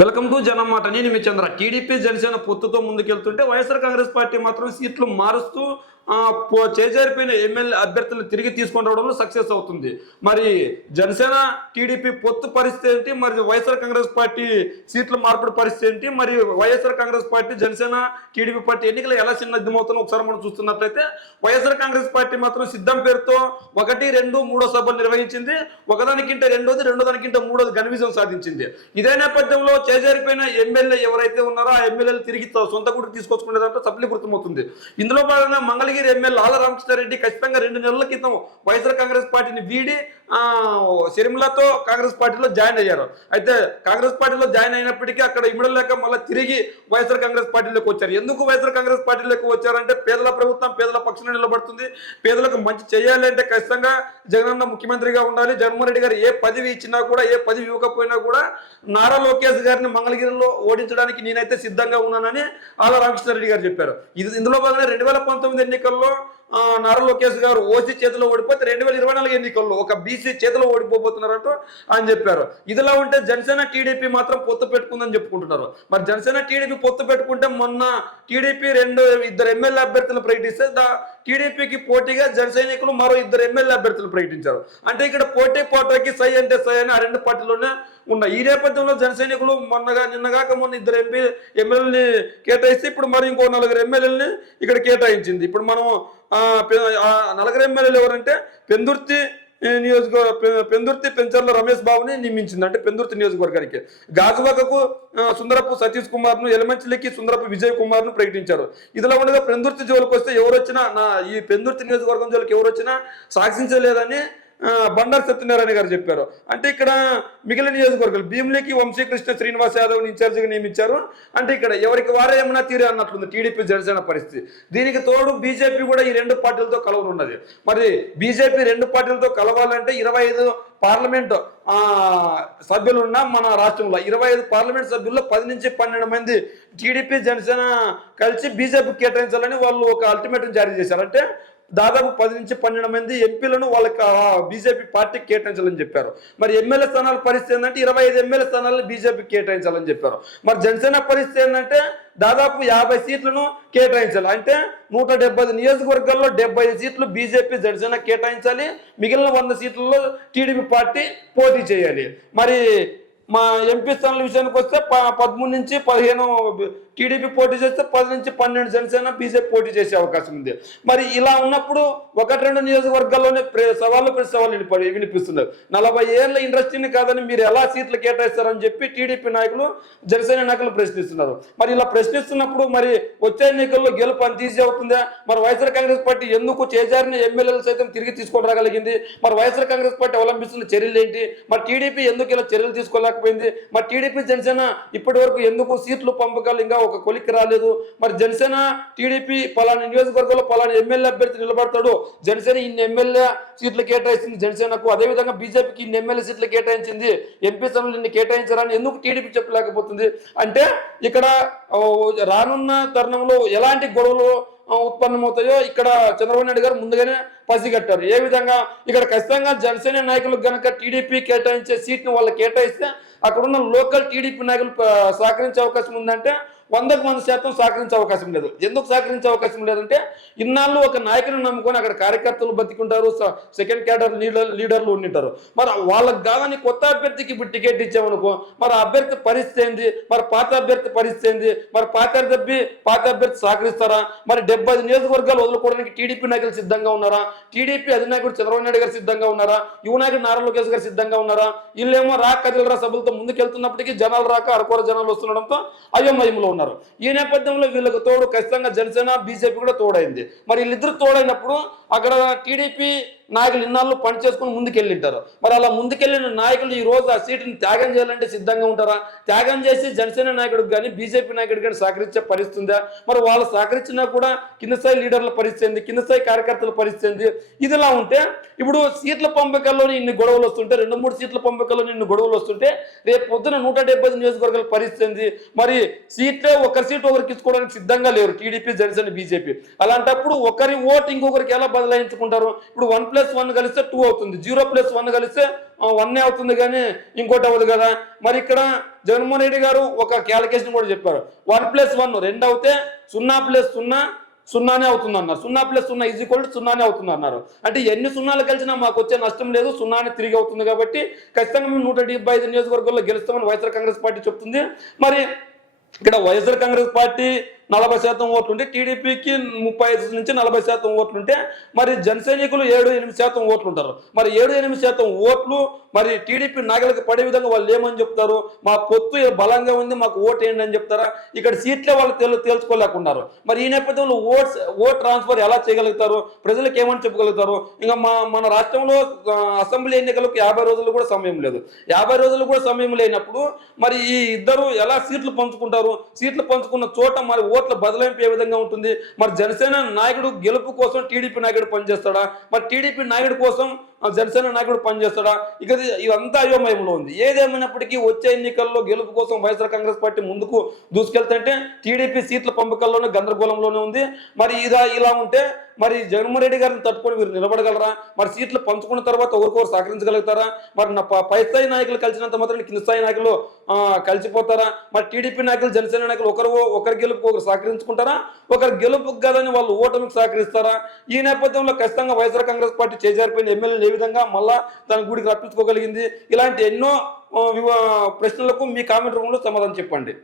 Welcome to Janamata. నేను మీ Chandra. TDP Janasena పొత్తుతో ముందుకెళ్తుంటే వైఎస్ఆర్ కాంగ్రెస్ పార్టీ మాత్రం సీట్లు మారుస్తూ చేజారిపోయిన ఎమ్మెల్యే అభ్యర్థులను తిరిగి తీసుకొని రావడంలో సక్సెస్ అవుతుంది. మరి జనసేన టీడీపీ పొత్తు పరిస్థితి ఏంటి, మరి వైఎస్ఆర్ కాంగ్రెస్ పార్టీ సీట్ల మార్పిడి పరిస్థితి ఏంటి, మరి YSR Congress party Janasena TDP party ఎన్నికలు ఎలా సిద్ధమవుతుందో ఒకసారి మనం చూస్తున్నట్లయితే వైఎస్ఆర్ కాంగ్రెస్ పార్టీ మాత్రం సిద్ధం పేరుతో 1, 2, 3 సభలు నిర్వహించింది. ఒకదానికంటే రెండోది, రెండో దానికంటే మూడోది ఘన విజయం సాధించింది. ఇదే నేపథ్యంలో చేజారిపోయిన ఎమ్మెల్యే ఎవరైతే ఉన్నారో ఆ ఎమ్మెల్యేలు తిరిగి సొంత గుడికి తీసుకొచ్చుకునే దాంట్లో సఫలీకృతమవుతుంది. ఇందులో భాగంగా మంగళగిరి ఎమ్మెల్యే ఆళ్ల రామకృష్ణారెడ్డి ఖచ్చితంగా 2 నెలల క్రితం వైఎస్ఆర్ కాంగ్రెస్ పార్టీని వీడి షర్మిలతో కాంగ్రెస్ పార్టీలో జాయిన్ అయ్యారు. అయితే కాంగ్రెస్ పార్టీలో జాయిన్ అయినప్పటికీ అక్కడ ఇమ్మడం లేక మళ్ళీ తిరిగి వైఎస్ఆర్ కాంగ్రెస్ పార్టీలోకి వచ్చారు. ఎందుకు వైఎస్ఆర్ కాంగ్రెస్ పార్టీలోకి వచ్చారంటే పేదల ప్రభుత్వం పేదల పక్షాన నిలబడుతుంది, పేదలకు మంచి చేయాలి అంటే ఖచ్చితంగా జగనన్న ముఖ్యమంత్రిగా ఉండాలి. జగన్మోహన్ రెడ్డి గారు ఏ పదవి ఇచ్చినా కూడా, ఏ పదవి ఇవ్వకపోయినా కూడా నారా లోకేష్ గారిని మంగళగిరిలో ఓడించడానికి నేనైతే సిద్ధంగా ఉన్నానని ఆళ్ల రామకృష్ణారెడ్డి గారు చెప్పారు. ఇందులో భాగంగా 2019 ఎన్నికల్లో నారా లోకేష్ గారు ఓసీ చేతిలో ఓడిపోతే 2024 ఎన్నికల్లో ఒక బీసీ చేతిలో ఓడిపోబోతున్నారంటూ ఆయన చెప్పారు. ఇదిలా ఉంటే జనసేన టీడీపీ మాత్రం పొత్తు పెట్టుకుందని చెప్పుకుంటున్నారు. మరి జనసేన టీడీపీ పొత్తు పెట్టుకుంటే మొన్న టీడీపీ 2 ఎమ్మెల్యే అభ్యర్థులు ప్రకటిస్తే టీడీపీకి పోటీగా జనసైనికులు మరో 2 ఎమ్మెల్యే అభ్యర్థులు ప్రకటించారు. అంటే ఇక్కడ పోటాకి సై అంటే సై అని ఆ 2 పార్టీలోనే ఉన్నాయి. ఈ నేపథ్యంలో జనసైనికులు నిన్నగాక మొన్న 2 ఎమ్మెల్యేలని కేటాయిస్తే ఇప్పుడు మరి ఇంకో 4 ఎమ్మెల్యేలని ఇక్కడ కేటాయించింది. ఇప్పుడు మనం 4 ఎమ్మెల్యేలు ఎవరంటే పెందుర్తి పెంచర్ల రమేష్ బాబుని నియమించింది. అంటే పెందుర్తి నియోజకవర్గానికి గాజువాకకు సుందరపు సతీష్ కుమార్ ను, ఎలమంచిలికి సుందరపు విజయ్ కుమార్ ను ప్రకటించారు. ఇదిలా ఉండగా పెందుర్తి జోలికి వస్తే ఎవరొచ్చినా ఈ పెందుర్తి నియోజకవర్గం జోలికి ఎవరొచ్చినా సాక్షించలేదని బండారు సత్యనారాయణ గారు చెప్పారు. అంటే ఇక్కడ మిగిలిన నియోజకవర్గాలు భీమిలికి వంశీకృష్ణ శ్రీనివాస్ యాదవ్ ఇన్ఛార్జిగా నియమించారు. అంటే ఇక్కడ ఎవరికి వారే ఏమన్నా తీరే అన్నట్లుంది టీడీపీ జనసేన పరిస్థితి. దీనికి తోడు బీజేపీ కూడా ఈ 2 పార్టీలతో కలవనున్నది. మరి బీజేపీ 2 పార్టీలతో కలవాలంటే 25 పార్లమెంట్ సభ్యులున్న మన రాష్ట్రంలో 25 పార్లమెంట్ సభ్యుల్లో 10 నుంచి 12 మంది టీడీపీ జనసేన కలిసి బీజేపీ కేటాయించాలని వాళ్ళు ఒక అల్టిమేటం జారీ చేశారు. అంటే దాదాపు 10 నుంచి 12 మంది ఎంపీలను వాళ్ళకి బీజేపీ పార్టీకి కేటాయించాలని చెప్పారు. మరి ఎమ్మెల్యే స్థానాల పరిస్థితి ఏంటంటే 25 ఎమ్మెల్యే స్థానాలను బీజేపీకి కేటాయించాలని చెప్పారు. మరి జనసేన పరిస్థితి ఏంటంటే దాదాపు 50 సీట్లను కేటాయించాలి. అంటే 170 నియోజకవర్గాల్లో 75 సీట్లు బీజేపీ జనసేన కేటాయించాలి. మిగిలిన 100 సీట్లలో టీడీపీ పార్టీ పోటీ చేయాలి. మరి మా ఎంపీ స్థానాల విషయానికి వస్తే 13 నుంచి 15 టీడీపీ పోటీ చేస్తే 10 నుంచి 12 జనసేన బీజేపీ పోటీ చేసే అవకాశం ఉంది. మరి ఇలా ఉన్నప్పుడు 1-2 నియోజకవర్గాల్లోనే సవాళ్ళు వినిపిస్తున్నారు. 40 ఏళ్ళ ఇండస్ట్రీని కాదని మీరు ఎలా సీట్లు కేటాయిస్తారని చెప్పి టీడీపీ నాయకులు జనసేన నాయకులు ప్రశ్నిస్తున్నారు. మరి ఇలా ప్రశ్నిస్తున్నప్పుడు మరి వచ్చే ఎన్నికల్లో గెలుపు అంత ఈజీ అవుతుందా? మరి వైఎస్ఆర్ కాంగ్రెస్ పార్టీ ఎందుకు చేజారిన ఎమ్మెల్యేలు సైతం తిరిగి తీసుకొని రాగలిగింది? మరి వైఎస్ఆర్ కాంగ్రెస్ పార్టీ అవలంబిస్తున్న చర్యలు ఏంటి? మరి టీడీపీ ఎందుకు ఇలా చర్యలు తీసుకోలేకపోయింది? మరి టీడీపీ జనసేన ఇప్పటి వరకు ఎందుకు సీట్లు పంపకాలు ఇంకా ఒక కొలిక్కి రాలేదు? మరి జనసేన టీడీపీ పలానా నియోజకవర్గంలో పలానా ఎమ్మెల్యే అభ్యర్థి నిలబడతాడు, జనసేన ఇన్ని ఎమ్మెల్యే సీట్లు కేటాయించింది జనసేనకు, అదేవిధంగా బీజేపీకి ఇన్ని ఎమ్మెల్యే సీట్లు కేటాయించింది, ఎంపీ స్థానాలు ఇన్ని కేటాయించారని ఎందుకు టీడీపీ చెప్పలేకపోతుంది? అంటే ఇక్కడ రానున్న తరుణంలో ఎలాంటి గొడవలు ఉత్పన్నమవుతాయో ఇక్కడ చంద్రబాబు నాయుడు గారు ముందుగానే పసిగట్టారు. ఏ విధంగా ఇక్కడ ఖచ్చితంగా జనసేన నాయకులకు గనక టీడీపీ కేటాయించే సీట్ను వాళ్ళు కేటాయిస్తే అక్కడున్న లోకల్ టీడీపీ నాయకులు సహకరించే అవకాశం ఉందంటే 100% సహకరించే అవకాశం లేదు. ఎందుకు సహకరించే అవకాశం లేదంటే ఇన్నాళ్ళు ఒక నాయకుని నమ్ముకొని అక్కడ కార్యకర్తలు బతికుంటారు, సెకండ్ క్యాడర్ లీడర్లు ఉండింటారు. మరి వాళ్ళకి కాదని కొత్త అభ్యర్థికి ఇప్పుడు టికెట్ ఇచ్చామనుకో మరి అభ్యర్థి పరిస్థితి ఏంది? మరి పాత అభ్యర్థి పరిస్థితి ఏంది? మరి పాత అభ్యర్థి సహకరిస్తారా? మరి 70 నియోజకవర్గాలు వదులుకోవడానికి టీడీపీ నాయకులు సిద్ధంగా ఉన్నారా? టీడీపీ అధినాయకుడు చంద్రబాబు నాయుడు గారు సిద్ధంగా ఉన్నారా? యువ నాయకుడు నారా లోకేష్ గారు సిద్ధంగా ఉన్నారా? వీళ్ళేమో కదిలరా సభలతో ముందుకెళ్తున్నప్పటికీ జనాలు రాక అరకొర జనాలు వస్తుండడంతో అయోమయంలో. ఈ నేపథ్యంలో వీళ్ళకు తోడు ఖచ్చితంగా జనసేన బీజేపీ కూడా తోడైంది. మరి వీళ్ళిద్దరు తోడైనప్పుడు అక్కడ టీడీపీ నాయకులు ఇన్నాళ్ళు పని చేసుకుని ముందుకెళ్ళింటారు. మరి అలా ముందుకెళ్ళిన నాయకులు ఈ రోజు ఆ సీటుని త్యాగం చేయాలంటే సిద్ధంగా ఉంటారా? త్యాగం చేసి జనసేన నాయకుడికి కానీ బీజేపీ నాయకుడికి కానీ సహకరించే పరిస్థితి ఉందా? మరి వాళ్ళు సహకరించినా కూడా కింద స్థాయి లీడర్ల పరిస్థితి, కింద స్థాయి కార్యకర్తల పరిస్థితి. ఇదిలా ఉంటే ఇప్పుడు సీట్ల పంపకాల్లోని ఇన్ని గొడవలు వస్తుంటే, 2-3 సీట్ల పంపకాల్లోని ఇన్ని గొడవలు వస్తుంటే రేపు పొద్దున 170 నియోజకవర్గాల పరిస్థితి. మరి సీట్లే ఒకరి సీటు ఒకరికి ఇచ్చుకోవడానికి సిద్ధంగా లేరు టీడీపీ జనసేన బీజేపీ. అలాంటప్పుడు ఒకరి ఓటు ఇంకొకరికి ఎలా బదలాయించుకుంటారు? ఇప్పుడు 1+1 1+1 కలిస్తే 2 అవుతుంది, 0+1 కలిస్తే 1 అవుతుంది, కానీ ఇంకోటి అవ్వదు కదా. మరి ఇక్కడ జగన్మోహన్ రెడ్డి గారు ఒక క్యాలిక్యులేషన్ కూడా చెప్పారు, 1+1 2 అవుతే 0+0 సున్నానే అవుతుంది అన్నారు, 0+0 0 అవుతుంది అన్నారు. అంటే ఎన్ని సున్నాలు కలిసినా మాకు వచ్చే నష్టం లేదు, సున్నానే తిరిగి అవుతుంది. కాబట్టి ఖచ్చితంగా మేము 175 నియోజకవర్గాల్లో గెలుస్తామని వైఎస్ఆర్ కాంగ్రెస్ పార్టీ చెప్తుంది. మరి ఇక్కడ వైఎస్ఆర్ కాంగ్రెస్ పార్టీ 40% ఓట్లుంటే, టీడీపీకి 35 నుంచి 40% ఓట్లుంటే, మరి జనసైనికులు 7-8% ఓట్లు ఉంటారు. మరి 7-8% ఓట్లు మరి టీడీపీ నాయకులకు పడే విధంగా వాళ్ళు ఏమని చెప్తారు, మా పొత్తు బలంగా ఉంది మాకు ఓటు ఏంటి అని చెప్తారా? ఇక్కడ సీట్లే వాళ్ళు తేల్చుకోలేకున్నారు. మరి ఈ నేపథ్యంలో ఓట్ ట్రాన్స్ఫర్ ఎలా చేయగలుగుతారు, ప్రజలకు ఏమని చెప్పగలుగుతారు? ఇంకా మన రాష్ట్రంలో అసెంబ్లీ ఎన్నికలకు 50 రోజులు కూడా సమయం లేదు. 50 రోజులు కూడా సమయం లేనప్పుడు మరి ఈ ఇద్దరు ఎలా సీట్లు పంచుకుంటారు? సీట్లు పంచుకున్న చోట మరి ఓట్ల బదలాయింపు ఏ విధంగా ఉంటుంది? మరి జనసేన నాయకుడు గెలుపు కోసం టీడీపీ నాయకుడు పనిచేస్తాడా? మరి టీడీపీ నాయకుడు కోసం జనసేన నాయకుడు పనిచేస్తాడా? ఇక ఇదంతా అయోమయంలో ఉంది. ఏదేమైనప్పటికీ వచ్చే ఎన్నికల్లో గెలుపు కోసం వైఎస్ఆర్ కాంగ్రెస్ పార్టీ ముందుకు దూసుకెళ్తుంటే, టీడీపీ సీట్ల పంపకాల్లోనే గందరగోళంలోనే ఉంది. మరి ఇలా ఉంటే మరి జగన్మోహన్ రెడ్డి గారిని తట్టుకొని మీరు నిలబడగలరా? మరి సీట్లు పంచుకున్న తర్వాత ఒకరికొకరు సహకరించగలుగుతారా? మరి పై స్థాయి నాయకులు కలిసినంత మాత్రం కింద స్థాయి నాయకులు కలిసిపోతారా? మరి టీడీపీ నాయకులు జనసేన నాయకులు ఒకరి గెలుపుకు ఒకరు సహకరించుకుంటారా? ఒకరి గెలుపుకు కాదని వాళ్ళు ఓటమికి సహకరిస్తారా? ఈ నేపథ్యంలో ఖచ్చితంగా వైఎస్ఆర్ కాంగ్రెస్ పార్టీ చేజారిపోయిన ఎమ్మెల్యేలు ఏ విధంగా మళ్ళా తన గుడికి రప్పించుకోగలిగింది? ఇలాంటి ఎన్నో ప్రశ్నలకు మీ కామెంట్ రూమ్లో సమాధానం చెప్పండి.